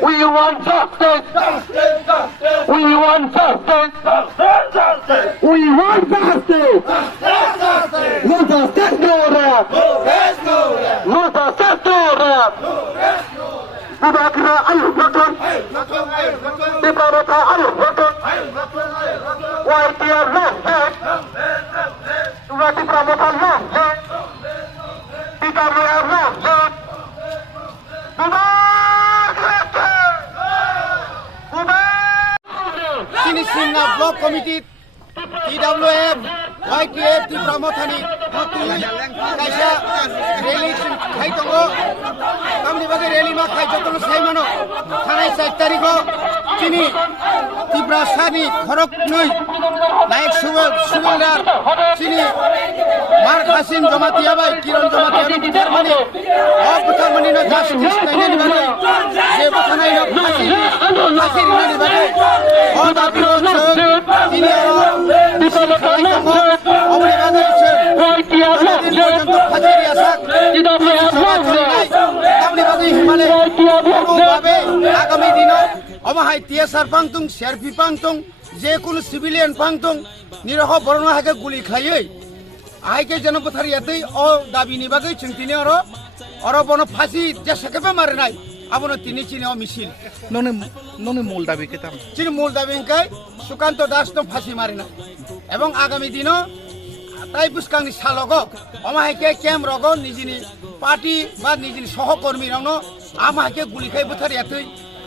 We want justice. We want justice. We want justice. Not a sector. Not a sector. Dibakira ayuh betul. Dibakira ayuh betul. YPR lompat. Wati Prabowo lompat. DWR lompat. Sini Singa Block Committee TWM YTF di Pramothani Mati Kaisa rally khai tongo kamni bage rally ma khai jotono sai mano thanai 4 tarikho sini Tibrasani Khorok noi Naik Subeldar sini Mark Hasim Jamatia bai Kiran Jamatia Butarmani Butarmani no justice naine bage je buthanai no phasi rinani bage dabi sini আগামী দিন অমাহাই TSR পাংতুং CRP পাংতুং যে কোনো civilian পাংতুং নিরহ বরণ হাকে গুলি খাইয়ে আইকে জনপথারিয়াতে ও দাবিনি বাগৈ চিন্তিনে অর বন ফাঁসি যে সেকেবে মারে নাই আবনো তিনি চিনে মিছিল ননে মূল দাবি কেতাম চিনি মূল দাবি কাই সুকান্ত দাস তো ফাঁসি মারে না এবং আগামী দিনও তাই বুসকাংনি সালগ অমাহাইকে ক্যাম্প রগ নিজনি পার্টি বা নিজনি সহকর্মী রং আমাহাইকে গুলি খাই বুথারিয়াতে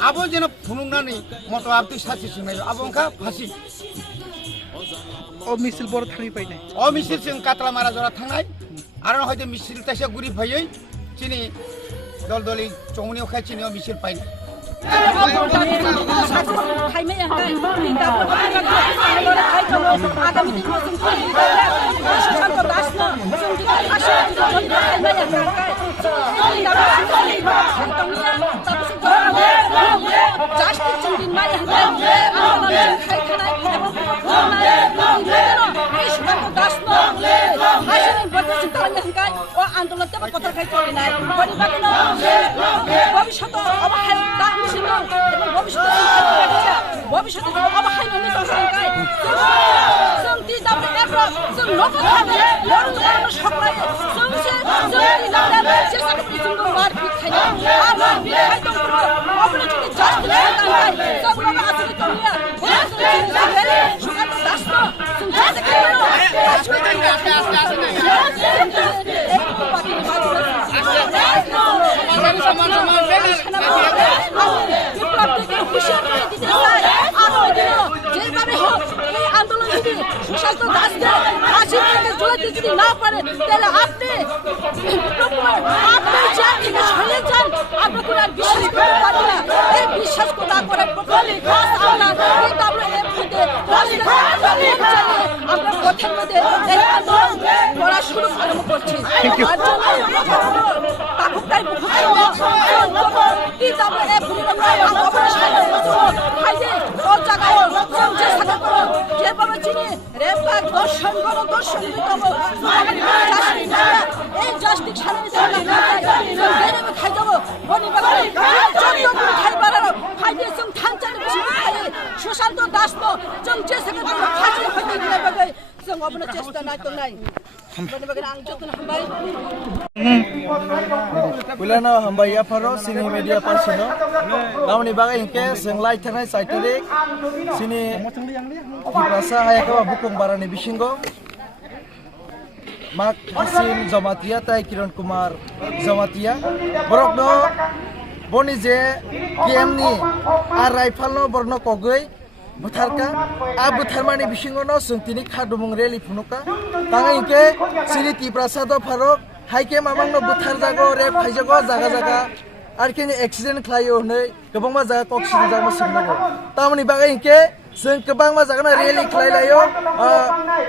আবো যেন ফুনুংনানি মতো আবতি সাথী শুনাই আবংখা ফাঁসি ও মিছিল বড় থানি পাই নাই ও মিছিল जों কাতলা মারা জরা থাংনাই আর হয়তো মিছিল তাইসা গুরি ভাইयै চিনি দলদলি চমুনিও খাই চিনিও মিছিল পাই না আন্দোলন কথা খাই চলে নাই ভবিষ্যৎ অবহেল ভবিষ্যতে অবহেল নিতে जों DWF जों न'खरखादे बर'नो सख्लाय जों जेसाखौ जों मार बिखायनो आरो बिखाय दंफोर अबनो जुदि जास्टिस दांनाय जोंबो आसुरि दंनिया सुगात दासनो जों जेसाखौ সুশান্ত দাসকে ফাঁসি থেকে ঝুলাতে যদি না পারে তাহলে আপনি জেল থেকে সরিয়ে যান আমরা কোনো আর বিশ্বাস করতে পারি না এই বিশ্বাস না করে প্রকল্পে আমরা পথের মধ্যে এই আন্দোলন করা শুরু করছি তাকুকটাই যেভাবে চিনি রেপা দর্শন গণদর্শন এই জাস্টিক খাই যাবো খাই বাড়ানো খাই দিয়ে जों थांजानो खायो सुशांत दास जों जेसेबां फासि होनो जों अबनो चेष्टा नायतो नाय बेनि बागै आं जोथोन हामबाय Kulana hamba ya faro sini media persino gauni bagai hingke senglai thanai saitarik sini rasa hayaka bukung barani bisingo mak hasin jamatia tai Kiran Kumar jamatia borokno boni je KM ni a rifle no borno kogoi butharka a butharmani bisingo no sungtini khadumung reli phunuka tanga hingke sini Tiprasado Farok haike mamangno buthar jago rep khaijago jaga jaga arkeni accident khlayo nei gobangma jaga koksidi jago singnago tamni bagai hingke जों गोबां मा जागोन rally खालायलायो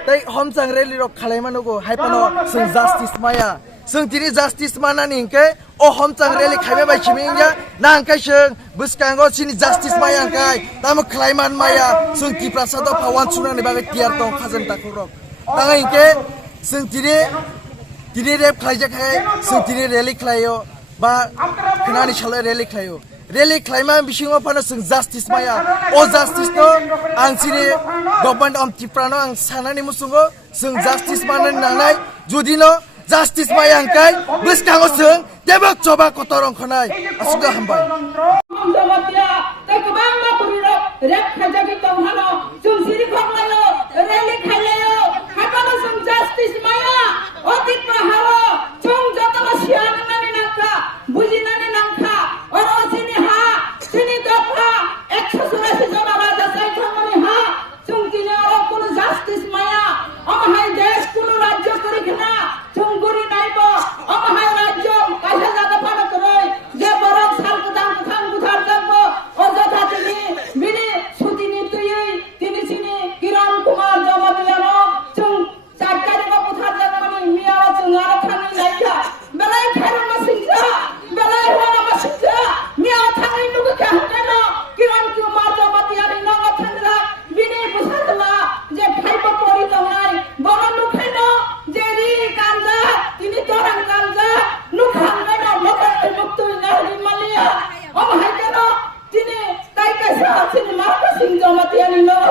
तै हमचां rally रक खालायमानगो हाइपानो जों justice माया जों दिनै justice मानानि हिंके अ हमचां rally खायबाय बायसिमिंया नांखाय जों बुसकांगो सिनि जास्टिस माया अंखाय ताम खालायमान माया जों Tiprasado फावान सुनानि बागै टियार दं खाजन ताखुरक ताङा हिंके जों दिनै रेप खालायजाखाय जों दिनै रेलि खालायो बा खोनानि सालाय रेलि खालायो रेलि खालायमा बिसिङाव फानो जों जास्टिस माया अ जास्टिस no आं सिनि गभर्नमेन्ट अफ Tripura आं सानानि मुसुङो जों जास्टिस मानानि नांनाय जुदि no जास्टिस माया अंखाय बुसकांगो जों देबो चबा कतरं खनाय असुगा हामबाय जमातिया तै गोबां माखुरिरो रेप खाजागि तंहानो जों सिरि खखलायो रेलि खायलायो हाबानो जों जास्टिस माया अति प्रहारो जों जतला सियानानि नांखा बुजिनानि नांखा अरो सिनि हा सिनि दफा 184 जना राजा साइथामनि हा जों दिनै अरो कोनो जास्टिस माया अमहाय देश कोनो राज्य करिखना जों गुरि नायबो अमहाय राज्य कायसा जागा फानो करे जे बरक साल गोदान गोथां बुथार जाबो अजथा तिनि बिनि सुतिनि तुयै तिनि सिनि Kiran Kumar जमातियानो जों सारकारिखौ बुथार जागोन मियाव जों आरो थाङै नायखा बेलाय थारनो सिंजा बेलाय हरामा सिंजा मियाव थाङै नुगोखा हननो Kiran Kumar जमातियानि नंग थांग्रा बिनि बुथारला जे फाइबो परि दंनाय बरन नुखायनो जे रि गांजा तिनि तरां गांजा नुखांनायनो लोकाय मुक्तुय नाहरि मालिया अमहायनो तिनि ताइका सासिनि मार्का सिं जमातियानि नंग